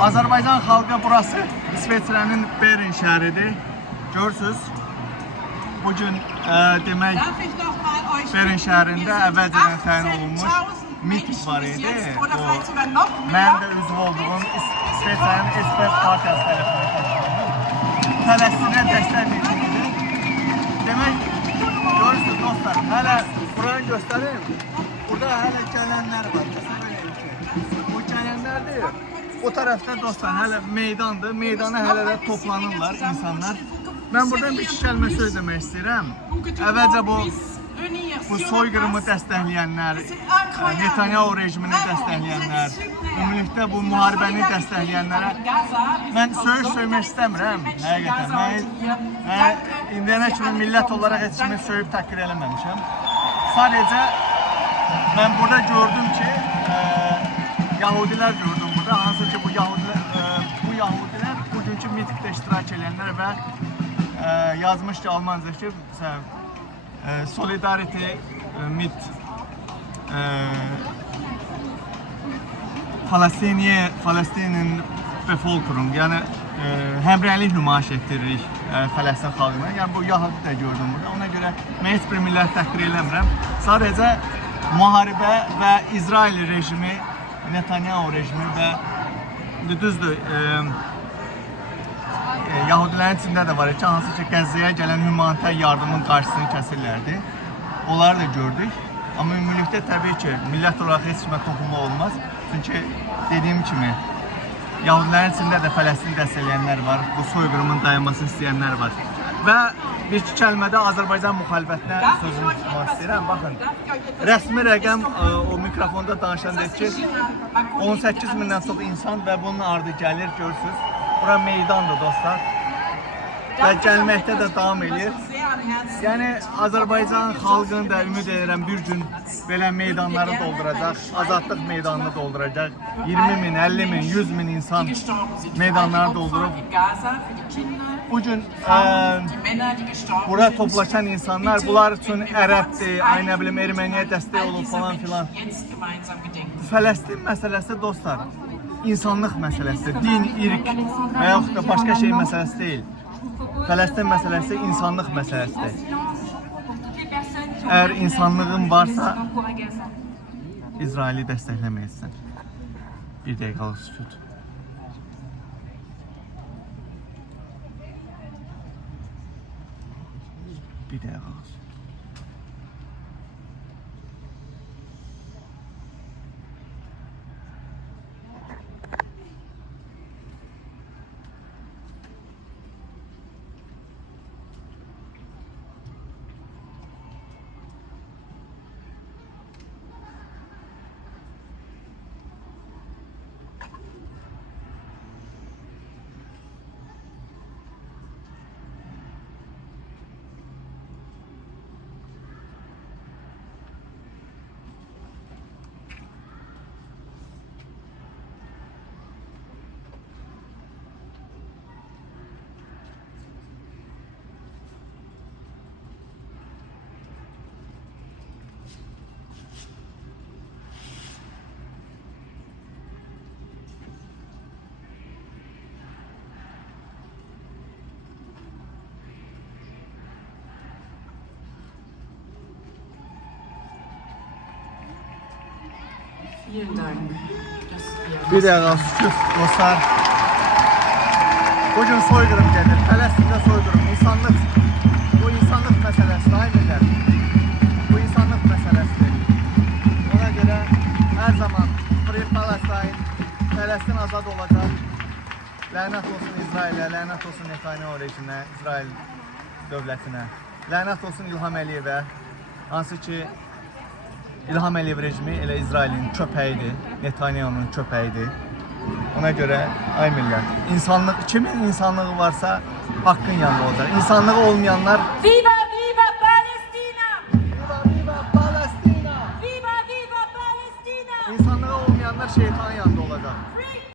Azərbaycan xalqı burası İsveçrənin Bern şəhəridir. Görürsünüz. Bugün demək Bern şəhərində əvvəlcədən təyin olunmuş miting var idi. Mən də üzv olduğum İsveçrənin Esbet Partiyası tərəfindən Fələstinə dəstək mitingidir. Demək, görürsünüz dostlar, hələ buranı göstərim. Burada hələ gələnlər var. Bu gələnlərdir. O tərəfdə dostlar hələ meydandır. Meydana hələ də toplanırlar insanlar. Mən buradan bir iki kəlmə söz demək istəyirəm. Əvvəlcə bu soyqırımı dəstəkləyənlər, Netanyahu rejimini dəstəkləyənlər, ümumilikdə bu müharibəni dəstəkləyənlərə mən söymək istəmirəm. Həqiqətən, mən indiyənə kimi millət olaraq heç kimi söyüb təhqir eləməmişəm. Sadəcə mən burada gördüm ki, Yahudilər gördüm burada. Hansı ki bu Yahudilər bugünkü mitingdə iştirak edənlər və yazmış ki Almanca ki Solidarity mit Palestinin Bevölkerung, yəni həmrəylik nümayiş etdiririk Fələstin xalqına. Yəni bu Yahudi də gördüm burada. Ona görə mən heç bir millət təhqir eləmirəm. Sadəcə müharibə və İsrail rejimi, Netanyahu rejimi və düzdür, Yahudilərin içində də var ki, hansı ki Qəzzəyə gələn humanitər yardımın qarşısını kəsirlərdi. Onları da gördük. Amma ümumilikdə təbii ki, millət olaraq heç kimə toxunma olmaz. Çünki dediyim kimi, Yahudilərin içində də Fələstini dəstəkləyənlər var, bu soyqırımın dayanmasını istəyənlər var. Və bir iki kəlmədə Azərbaycan müxalibətinə sözünü tutmaq istəyirəm. Baxın, rəsmi rəqəm o mikrofonda danışan deyir ki, 18 mindən çox insan və bunun ardı gəlir, görürsünüz. Bura meydandır dostlar və gəlməkdə də davam edir. Yəni Azərbaycan xalqını da ümid edirəm bir gün belə meydanları dolduracaq, azadlıq meydanını dolduracaq. 20 min, 50 min, 100 min insan meydanları doldurub. Bugün burada toplaşan insanlar, bunlar üçün ərəbdir, nə bilim Erməniyə dəstək olub falan filan. Fələstin məsələsi dostlar, insanlıq məsələsidir, din, irq və yaxud da başqa şey məsələsi deyil. Fələstin məsələsi insanlıq məsələsidir. Əgər insanlığın varsa, İsraili dəstəkləməyəsən. Bir dəqiqəlik sükut. Bir dəqiqəlik sükut. Bir dəqiqə sükut dostlar. Bugün soyqırım gelir. Fələstində soyqırım. İnsanlıq, bu insanlıq məsələsidir. Ay millət. Bu insanlıq məsələsidir. Ona görə hər zaman Free Palestine, Fələstin azad olacaq. Lənət olsun İsrailə, lənət olsun Netanyahu rejiminə, İsrail dövlətinə. Lənət olsun İlham Əliyevə. Hansı ki İlham Əliyev rejimi elə İsrailin köpəyidir, Netanyahunun köpəyidir. Ona görə, ay millət, insanlıq, kimin insanlığı varsa haqqın yanında olacaq. İnsanlığı olmayanlar... Viva, viva Palestina! Viva, viva Palestina! Viva, viva Palestina! İnsanlığı olmayanlar şeytan yanında.